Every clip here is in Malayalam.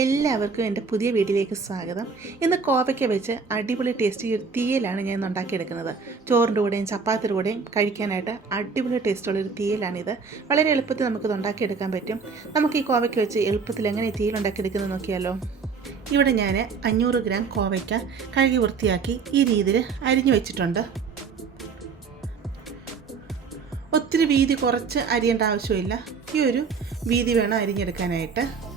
എല്ലാവർക്കും എന്റെ പുതിയ വീട്ടിലേക്ക് സ്വാഗതം. ഇന്ന് കോവയ്ക്ക വെച്ച് അടിപൊളി ടേസ്റ്റ് ഒരു തീയലാണ് ഞാൻ ഉണ്ടാക്കിയെടുക്കുന്നത്. ചോറിന്റെ കൂടെയും ചപ്പാത്തിയുടെ കൂടെയും കഴിക്കാനായിട്ട് അടിപൊളി ടേസ്റ്റുള്ള ഒരു തീയലാണിത്. വളരെ എളുപ്പത്തിൽ നമുക്കിത് ഉണ്ടാക്കിയെടുക്കാൻ പറ്റും. നമുക്ക് ഈ കോവയ്ക്ക വെച്ച് എളുപ്പത്തിൽ എങ്ങനെ തീയൽ ഉണ്ടാക്കിയെടുക്കുന്നത് നോക്കിയാലോ. ഇവിടെ ഞാൻ അഞ്ഞൂറ് ഗ്രാം കോവയ്ക്ക കഴുകി വൃത്തിയാക്കി ഈ രീതിയിൽ അരിഞ്ഞു വെച്ചിട്ടുണ്ട്. ഒത്തിരി വീതി കുറച്ച് അരിയേണ്ട ആവശ്യമില്ല. ഈ ഒരു വീതി വേണം അരിഞ്ഞെടുക്കാനായിട്ട്.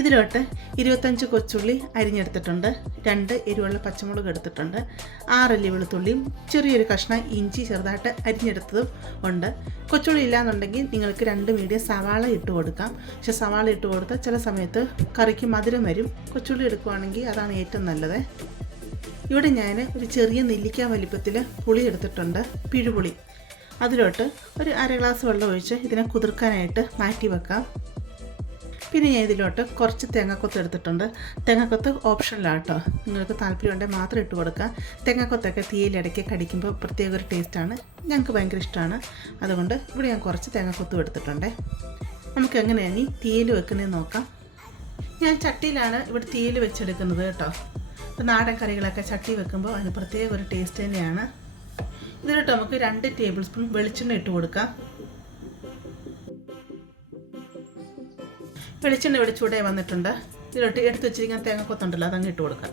ഇതിലോട്ട് ഇരുപത്തഞ്ച് കൊച്ചുള്ളി അരിഞ്ഞെടുത്തിട്ടുണ്ട്. രണ്ട് എരിവുള്ള പച്ചമുളക് എടുത്തിട്ടുണ്ട്. ആറല്ലി വെളുത്തുള്ളിയും ചെറിയൊരു കഷ്ണം ഇഞ്ചി ചെറുതായിട്ട് അരിഞ്ഞെടുത്തതും ഉണ്ട്. കൊച്ചുള്ളി ഇല്ലാന്നുണ്ടെങ്കിൽ നിങ്ങൾക്ക് രണ്ട് മീഡിയം സവാള ഇട്ട് കൊടുക്കാം. പക്ഷെ സവാള ഇട്ട് കൊടുത്താൽ ചില സമയത്ത് കറിക്ക് മധുരം വരും. കൊച്ചുള്ളി എടുക്കുവാണെങ്കിൽ അതാണ് ഏറ്റവും നല്ലത്. ഇവിടെ ഞാൻ ഒരു ചെറിയ നെല്ലിക്ക വലിപ്പത്തിൽ പുളി എടുത്തിട്ടുണ്ട്. പിഴുപുളി. അതിലോട്ട് ഒരു അര ഗ്ലാസ് വെള്ളം ഒഴിച്ച് ഇതിനെ കുതിർക്കാനായിട്ട് മാറ്റി വെക്കാം. പിന്നെ ഞാൻ ഇതിലോട്ട് കുറച്ച് തേങ്ങക്കൊത്ത് എടുത്തിട്ടുണ്ട്. തേങ്ങക്കൊത്ത് ഓപ്ഷനിലാണ് കേട്ടോ നിങ്ങൾക്ക് താല്പര്യമുണ്ടെങ്കിൽ മാത്രം ഇട്ട് കൊടുക്കാം തേങ്ങക്കൊത്തൊക്കെ തീയിലിടയ്ക്ക് കടിക്കുമ്പോൾ പ്രത്യേക ഒരു ടേസ്റ്റാണ്. ഞങ്ങൾക്ക് ഭയങ്കര ഇഷ്ടമാണ്. അതുകൊണ്ട് ഇവിടെ ഞാൻ കുറച്ച് തേങ്ങാക്കൊത്തും എടുത്തിട്ടുണ്ട്. നമുക്ക് എങ്ങനെയാണ് തീയിൽ വെക്കുന്നതെന്ന് നോക്കാം. ഞാൻ ചട്ടിയിലാണ് ഇവിടെ തീയിൽ വെച്ചെടുക്കുന്നത് കേട്ടോ. നാടൻ കറികളൊക്കെ ചട്ടി വെക്കുമ്പോൾ അതിന് പ്രത്യേക ഒരു ടേസ്റ്റ് തന്നെയാണ്. ഇതിലോട്ട് നമുക്ക് രണ്ട് ടേബിൾ സ്പൂൺ വെളിച്ചെണ്ണ ഇട്ട് കൊടുക്കാം. വെളിച്ചെണ്ണ വെളിച്ചൂടെ വന്നിട്ടുണ്ട്. ഇതിലോട്ട് എടുത്ത് വെച്ചിരിക്കുന്ന തേങ്ങാക്കൊത്തുണ്ടല്ലോ അതങ്ങ് ഇട്ട് കൊടുക്കാം.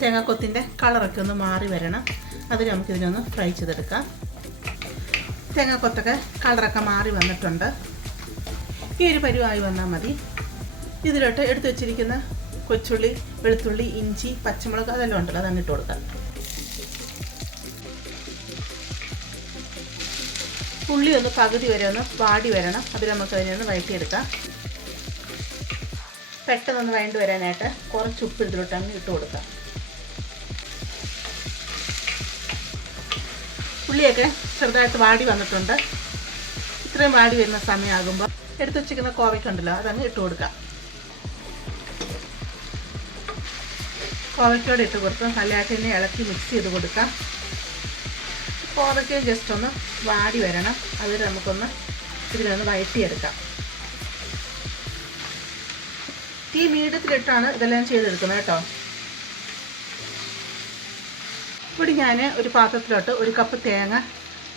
തേങ്ങാക്കൊത്തിന്റെ കളറൊക്കെ ഒന്ന് മാറി വരണം. അത് നമുക്ക് ഇതിനൊന്ന് ഫ്രൈ ചെയ്തെടുക്കാം. തേങ്ങാക്കൊത്തൊക്കെ കളറൊക്കെ മാറി വന്നിട്ടുണ്ട്. ഈ ഒരു പരുവായി വന്നാൽ മതി. ഇതിലോട്ട് എടുത്ത് വെച്ചിരിക്കുന്ന കൊച്ചുള്ളി വെളുത്തുള്ളി ഇഞ്ചി പച്ചമുളക് അതെല്ലാം ഉണ്ടല്ലോ അതങ്ങ് ഇട്ട് കൊടുക്കാം. ഉള്ളി ഒന്ന് പകുതി വരെ ഒന്ന് വാടി വരണം. അത് നമുക്ക് അതിനെ ഒന്ന് വഴറ്റിയെടുക്കാം. പെട്ടെന്നൊന്ന് വഴണ്ട് വരാനായിട്ട് കുറച്ച് ഉപ്പ് ഇതിലോട്ട് അങ്ങ് ഇട്ട് കൊടുക്കാം. ഉള്ളിയൊക്കെ ചെറുതായിട്ട് വാടി വന്നിട്ടുണ്ട്. ഇത്രയും വാടി വരുന്ന സമയമാകുമ്പോൾ എടുത്തു വച്ചിരിക്കുന്ന കോവയ്ക്കുണ്ടല്ലോ അതങ്ങ് ഇട്ട് കൊടുക്കാം. കോവയ്ക്കോടെ ഇട്ട് കൊടുത്ത് നല്ലതായിട്ട് തന്നെ ഇളക്കി മിക്സ് ചെയ്ത് കൊടുക്കാം. കോവയ്ക്ക് ജസ്റ്റ് ഒന്ന് വാടി വരണം. അതിൽ നമുക്കൊന്ന് ഇതിനൊന്ന് വഴറ്റിയെടുക്കാം. തീ മീഡിയത്തിലിട്ടാണ് ഇതെല്ലാം ചെയ്തെടുക്കുന്നത് കേട്ടോ. ഇവിടെ ഞാൻ ഒരു പാത്രത്തിലോട്ട് ഒരു കപ്പ് തേങ്ങ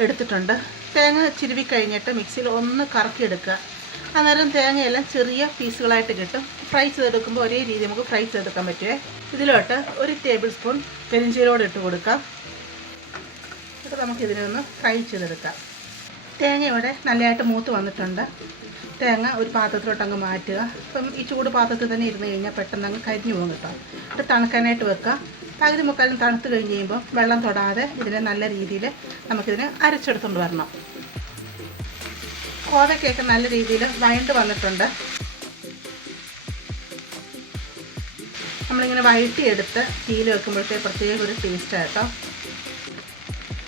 എടുത്തിട്ടുണ്ട്. തേങ്ങ ചിരുവി കഴിഞ്ഞിട്ട് മിക്സിയിൽ ഒന്ന് കറക്കിയെടുക്കുക. അന്നേരം തേങ്ങയെല്ലാം ചെറിയ പീസുകളായിട്ട് കിട്ടും. ഫ്രൈ ചെയ്തെടുക്കുമ്പോൾ ഒരേ രീതി നമുക്ക് ഫ്രൈ ചെയ്തെടുക്കാൻ പറ്റുമേ ഇതിലോട്ട് ഒരു ടേബിൾ സ്പൂൺ പെരിഞ്ചീരോട് ഇട്ട് കൊടുക്കാം. എന്നിട്ട് നമുക്ക് ഇതിനെ ഒന്ന് ഫ്രൈ ചെയ്തെടുക്കാം. തേങ്ങ ഇവിടെ നല്ലതായിട്ട് മൂത്ത് വന്നിട്ടുണ്ട്. തേങ്ങ ഒരു പാത്രത്തിലോട്ട് അങ്ങ് മാറ്റുക. ഇപ്പം ഈ ചൂട് പാത്രത്തിൽ തന്നെ ഇരുന്ന് കഴിഞ്ഞാൽ പെട്ടെന്ന് അങ്ങ് കരിഞ്ഞു പോകും കേട്ടോ. എന്നിട്ട് തണുക്കാനായിട്ട് വെക്കുക. പകുതി മുക്കാലും തണുത്ത് കഴിഞ്ഞ് കഴിയുമ്പോൾ വെള്ളം തൊടാതെ ഇതിനെ നല്ല രീതിയിൽ നമുക്കിതിനെ അരച്ചെടുത്തുകൊണ്ട് വരണം. കോവയ്ക്കൊക്കെ നല്ല രീതിയിൽ വഴണ്ട് വന്നിട്ടുണ്ട്. നമ്മളിങ്ങനെ വഴറ്റിയെടുത്ത് തീയിൽ വെക്കുമ്പോഴത്തേക്ക് പ്രത്യേക ഒരു ടേസ്റ്റാണ് കേട്ടോ.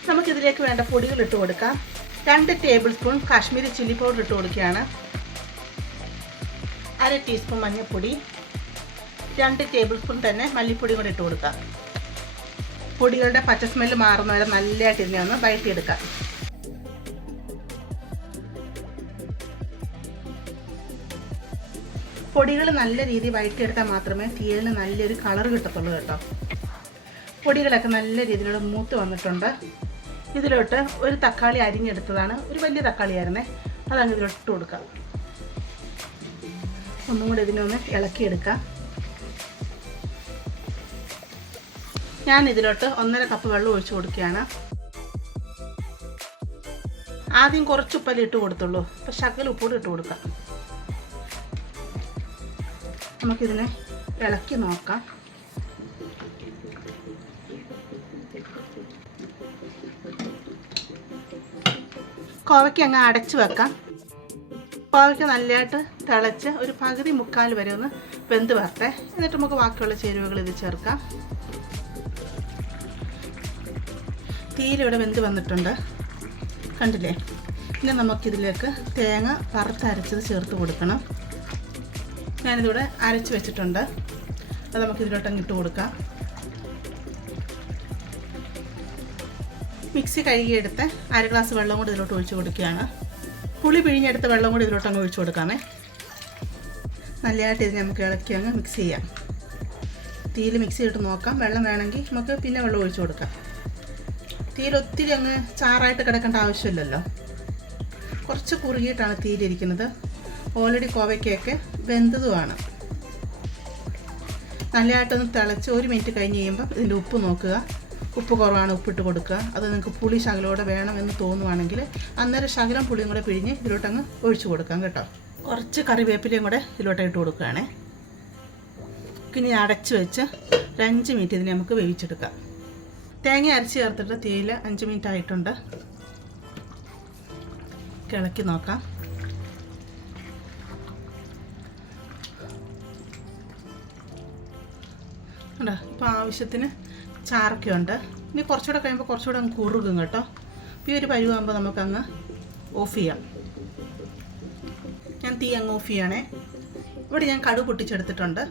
നമുക്കിതിലേക്ക് വേണ്ട പൊടികൾ ഇട്ട് കൊടുക്കാം. രണ്ട് tablespoon Kashmiri chilli powder ഇട്ട് കൊടുക്കുകയാണ്. അര ടീസ്പൂൺ മഞ്ഞൾപ്പൊടി. രണ്ട് ടേബിൾ സ്പൂൺ തന്നെ മല്ലിപ്പൊടി കൂടെ ഇട്ട് കൊടുക്കാം. പൊടികളുടെ പച്ച സ്മെല്ല് മാറുന്ന വരെ നല്ലതായിട്ട് ഇതിനെ ഒന്ന് വഴറ്റിയെടുക്കാം. പൊടികൾ നല്ല രീതിയിൽ വഴറ്റിയെടുത്താൽ മാത്രമേ തീയലിന് നല്ലൊരു കളർ കിട്ടത്തുള്ളൂ കേട്ടോ. പൊടികളൊക്കെ നല്ല രീതിയിലുള്ള മൂത്ത് വന്നിട്ടുണ്ട്. ഇതിലോട്ട് ഒരു തക്കാളി അരിഞ്ഞെടുത്തതാണ്. ഒരു വലിയ തക്കാളിയായിരുന്നേ. അതങ്ങ് ഇതിലോട്ട് ഇട്ട് കൊടുക്കാം. ഒന്നും കൂടി ഇതിനൊന്ന് ഇളക്കിയെടുക്കാം. ഞാൻ ഇതിലോട്ട് ഒന്നര കപ്പ് വെള്ളം ഒഴിച്ചു കൊടുക്കുകയാണ്. ആദ്യം കുറച്ച് ഉപ്പല്ലേ ഇട്ട് കൊടുത്തുള്ളൂ. അപ്പം ശകല ഉപ്പോട് ഇട്ട് കൊടുക്കാം. നമുക്കിതിനെ ഇളക്കി നോക്കാം. കോവയ്ക്ക് അങ്ങ് അടച്ചു വെക്കാം. കോവയ്ക്ക് നല്ലതായിട്ട് തിളച്ച് ഒരു പകുതി മുക്കാൽ വരെ ഒന്ന് വെന്ത് വരട്ടെ. എന്നിട്ട് നമുക്ക് ബാക്കിയുള്ള ചേരുവകൾ ഇത് ചേർക്കാം. തീയിലിവിടെ വെന്ത് വന്നിട്ടുണ്ട്. കണ്ടില്ലേ? ഇനി നമുക്കിതിലേക്ക് തേങ്ങ വറുത്തരച്ചത് ചേർത്ത് കൊടുക്കണം. ഞാനിതിവിടെ അരച്ച് വെച്ചിട്ടുണ്ട്. അത് നമുക്കിതിലോട്ടങ്ങ് ഇട്ട് കൊടുക്കാം. മിക്സി കഴുകിയെടുത്ത് അര ഗ്ലാസ് വെള്ളം കൂടി ഇതിലോട്ട് ഒഴിച്ച് കൊടുക്കുകയാണ്. പുളി പിഴിഞ്ഞെടുത്ത വെള്ളം കൂടി ഇതിലോട്ട് അങ്ങ് ഒഴിച്ച് കൊടുക്കാമേ. നല്ലതായിട്ട് ഇത് നമുക്ക് ഇളക്കി അങ്ങ് മിക്സ് ചെയ്യാം. തീയിൽ മിക്സ് ചെയ്തിട്ട് നോക്കാം. വെള്ളം വേണമെങ്കിൽ നമുക്ക് പിന്നെ വെള്ളം ഒഴിച്ചു കൊടുക്കാം. തീയിൽ ഒത്തിരി അങ്ങ് ചാറായിട്ട് കിടക്കേണ്ട ആവശ്യമില്ലല്ലോ. കുറച്ച് കുറുകിയിട്ടാണ് തീയിലിരിക്കുന്നത്. ഓൾറെഡി കോവയ്ക്കൊക്കെ വെന്തതുമാണ്. നല്ലതായിട്ടൊന്ന് തിളച്ച് ഒരു മിനിറ്റ് കഴിഞ്ഞ് കഴിയുമ്പം ഇതിന്റെ ഉപ്പ് നോക്കുക. ഉപ്പ് കുറവാണ് ഉപ്പിട്ട് കൊടുക്കുക. അത് നിങ്ങൾക്ക് പുളി ശകലോടെ വേണമെന്ന് തോന്നുവാണെങ്കിൽ അന്നേരം ശകലം പുളിയും കൂടെ പിഴിഞ്ഞ് ഇതിലോട്ടങ്ങ് ഒഴിച്ചു കൊടുക്കാം കേട്ടോ. കുറച്ച് കറിവേപ്പിലയും കൂടെ ഇതിലോട്ട് ഇട്ട് കൊടുക്കുകയാണേ. ഇനി അടച്ച് വെച്ച് അഞ്ച് മിനിറ്റ് ഇതിനെ നമുക്ക് വേവിച്ചെടുക്കാം. തേങ്ങ അരച്ച് ചേർത്തിട്ട് തീയിൽ അഞ്ച് മിനിറ്റ് ആയിട്ടുണ്ട്. കിളക്കി നോക്കാം. ഉണ്ടോ ഇപ്പോൾ ആവശ്യത്തിന് ചാറൊക്കെ ഉണ്ട് ഇനി കുറച്ചുകൂടെ കഴിയുമ്പോൾ കുറച്ചുകൂടെ അങ്ങ് കുറുകും കേട്ടോ. ഈ ഒരു പരുവാകുമ്പോൾ നമുക്കങ്ങ് ഓഫ് ചെയ്യാം. ഞാൻ തീ അങ്ങ് ഓഫ് ചെയ്യണേ ഇവിടെ ഞാൻ കടുക് പൊട്ടിച്ചെടുത്തിട്ടുണ്ട്.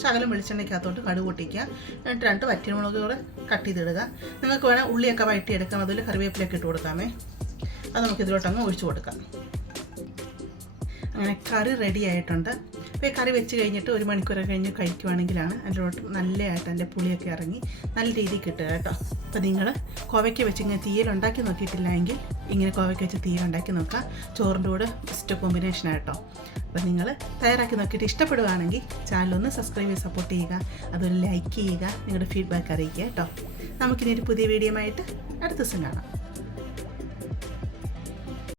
ശകലം വെളിച്ചെണ്ണയ്ക്കകത്തോട്ട് കടുക് പൊട്ടിക്കുക. എന്നിട്ട് രണ്ട് വറ്റൽമുളക് കൂടെ കട്ട് ചെയ്തിടുക. നിങ്ങൾക്ക് വേണേൽ ഉള്ളിയൊക്കെ വഴറ്റിയെടുക്കാം. അതിൽ കറിവേപ്പിലൊക്കെ ഇട്ട് കൊടുക്കാമേ. അത് നമുക്ക് ഇതിലോട്ടങ്ങ് ഒഴിച്ചു കൊടുക്കാം. അങ്ങനെ കറി റെഡി ആയിട്ടുണ്ട്. അപ്പോൾ ഈ കറി വെച്ച് കഴിഞ്ഞിട്ട് ഒരു മണിക്കൂറൊക്കെ കഴിഞ്ഞ് കഴിക്കുവാണെങ്കിലാണ് അതിലോട്ട് നല്ലതായിട്ട് അതിന്റെ പുളിയൊക്കെ ഇറങ്ങി നല്ല രീതിയിൽ കിട്ടുക കേട്ടോ. അപ്പോൾ നിങ്ങൾ കോവയ്ക്ക് വെച്ച് ഇങ്ങനെ തീയലുണ്ടാക്കി നോക്കിയിട്ടില്ല എങ്കിൽ ഇങ്ങനെ കോവയ്ക്ക് വെച്ച് തീയലുണ്ടാക്കി നോക്കാം. ചോറിന്റെ കൂടെ ബെസ്റ്റ് കോമ്പിനേഷൻ ആയിട്ടോ അപ്പോൾ നിങ്ങൾ തയ്യാറാക്കി നോക്കിയിട്ട് ഇഷ്ടപ്പെടുകയാണെങ്കിൽ ചാനലൊന്ന് സബ്സ്ക്രൈബ് ചെയ്ത് സപ്പോർട്ട് ചെയ്യുക. അതുപോലെ ലൈക്ക് ചെയ്യുക. നിങ്ങളുടെ ഫീഡ്ബാക്ക് അറിയിക്കുക കേട്ടോ. നമുക്കിനി ഒരു പുതിയ വീഡിയോ ആയിട്ട് അടുത്ത ദിവസം കാണാം.